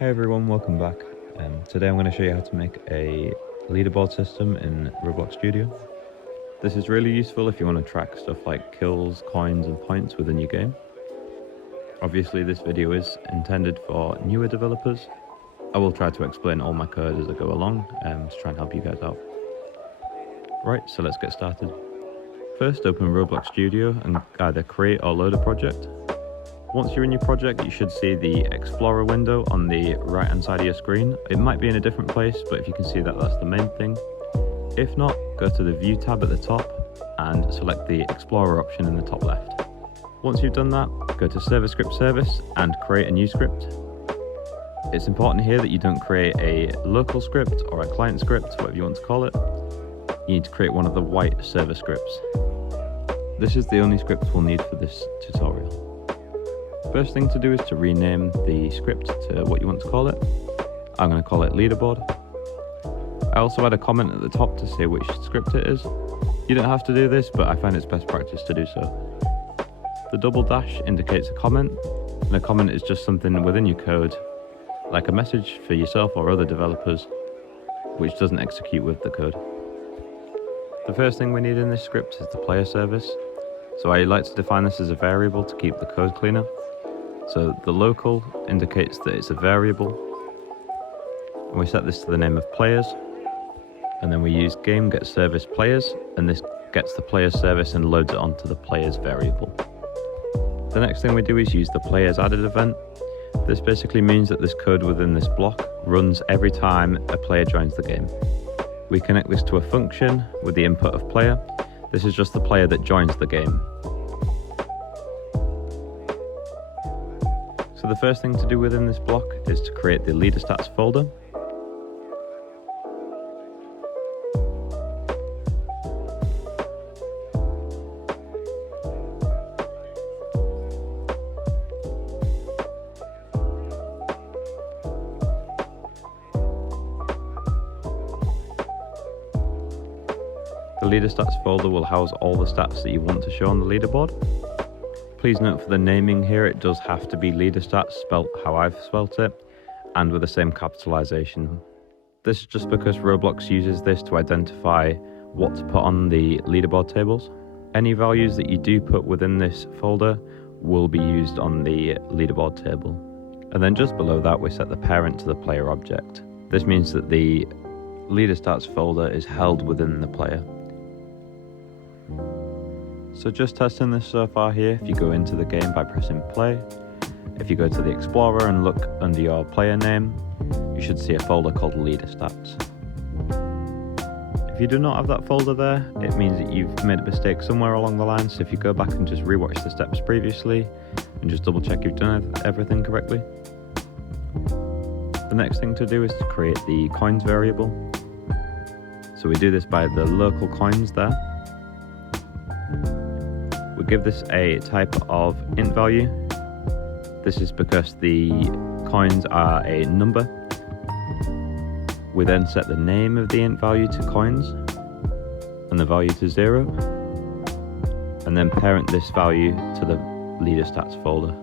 Hey everyone, welcome back. Today I'm going to show you how to make a leaderboard system in Roblox Studio. This is really useful if you want to track stuff like kills, coins and points within your game. Obviously this video is intended for newer developers. I will try to explain all my code as I go along to try and help you guys out. Right, so let's get started. First, open Roblox Studio and either create or load a project. Once you're in your project, you should see the Explorer window on the right hand side of your screen. It might be in a different place, but if you can see that, that's the main thing. If not, go to the View tab at the top and select the Explorer option in the top left. Once you've done that, go to Server Script Service and create a new script. It's important here that you don't create a local script or a client script, whatever you want to call it. You need to create one of the white server scripts. This is the only script we'll need for this tutorial. First thing to do is to rename the script to what you want to call it. I'm going to call it Leaderboard. I also add a comment at the top to say which script it is. You don't have to do this, but I find it's best practice to do so. The double dash indicates a comment, and a comment is just something within your code, like a message for yourself or other developers, which doesn't execute with the code. The first thing we need in this script is the player service. So I like to define this as a variable to keep the code cleaner. So the local indicates that it's a variable, and we set this to the name of players, and then we use game.getServicePlayers, and this gets the players service and loads it onto the players variable. The next thing we do is use the players added event. This basically means that this code within this block runs every time a player joins the game. We connect this to a function with the input of player. This is just the player that joins the game. So the first thing to do within this block is to create the leaderstats folder. The leaderstats folder will house all the stats that you want to show on the leaderboard. Please note for the naming here, it does have to be leaderstats spelt how I've spelt it, and with the same capitalization. This is just because Roblox uses this to identify what to put on the leaderboard tables. Any values that you do put within this folder will be used on the leaderboard table. And then just below that, we set the parent to the player object. This means that the leaderstats folder is held within the player. So just testing this so far here, if you go into the game by pressing play, if you go to the Explorer and look under your player name, you should see a folder called leaderstats. If you do not have that folder there, it means that you've made a mistake somewhere along the line, so if you go back and just rewatch the steps previously and just double check you've done everything correctly. The next thing to do is to create the coins variable. So we do this by the local coins there. We give this a type of int value. This is because the coins are a number. We then set the name of the int value to coins and the value to 0, and then parent this value to the leaderstats folder.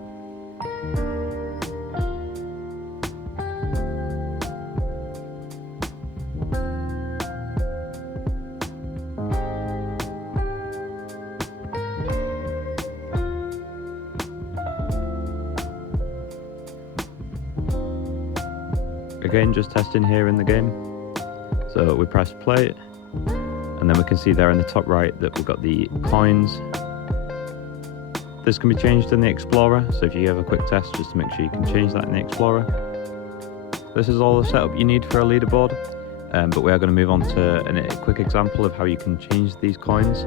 Again, just testing here in the game. So we press play, and then we can see there in the top right that we've got the coins. This can be changed in the Explorer, so if you have a quick test, just to make sure you can change that in the Explorer. This is all the setup you need for a leaderboard, but we are going to move on to a quick example of how you can change these coins.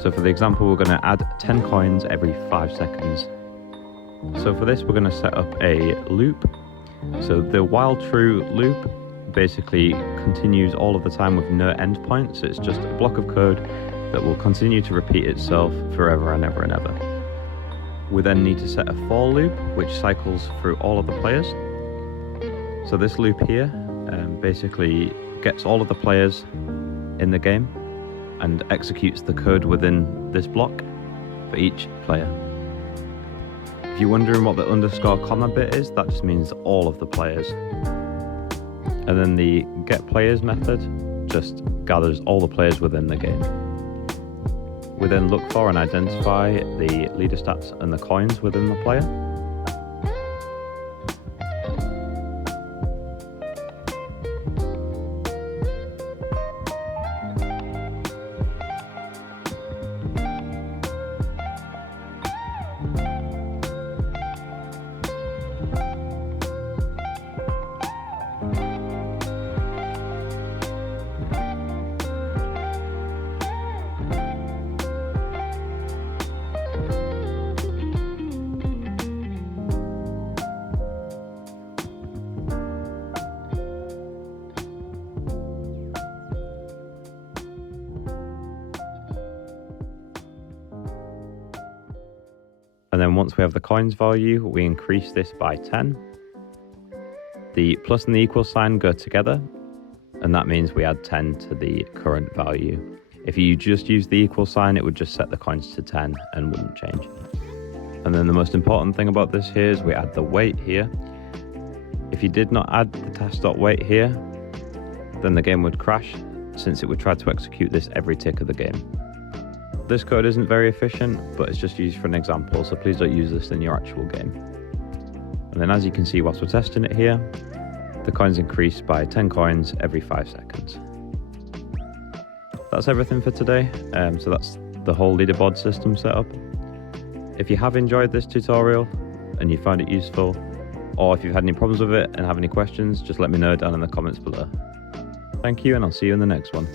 So for the example, we're going to add 10 coins every 5 seconds. So for this, we're going to set up a loop. So the while true loop basically continues all of the time with no endpoint, so it's just a block of code that will continue to repeat itself forever and ever and ever. We then need to set a for loop, which cycles through all of the players. So this loop here basically gets all of the players in the game and executes the code within this block for each player. If you're wondering what the underscore comma bit is, that just means all of the players. And then the get players method just gathers all the players within the game. We then look for and identify the leader stats and the coins within the player. And then once we have the coins value, we increase this by 10. The plus and the equal sign go together, and that means we add 10 to the current value. If you just use the equal sign, it would just set the coins to 10 and wouldn't change. And then the most important thing about this here is we add the weight here. If you did not add the task.weight here, then the game would crash, since it would try to execute this every tick of the game. This code isn't very efficient, but it's just used for an example, so please don't use this in your actual game. And then as you can see whilst we're testing it here, the coins increase by 10 coins every 5 seconds. That's everything for today, so that's the whole leaderboard system setup. If you have enjoyed this tutorial and you find it useful, or if you've had any problems with it and have any questions, just let me know down in the comments below. Thank you, and I'll see you in the next one.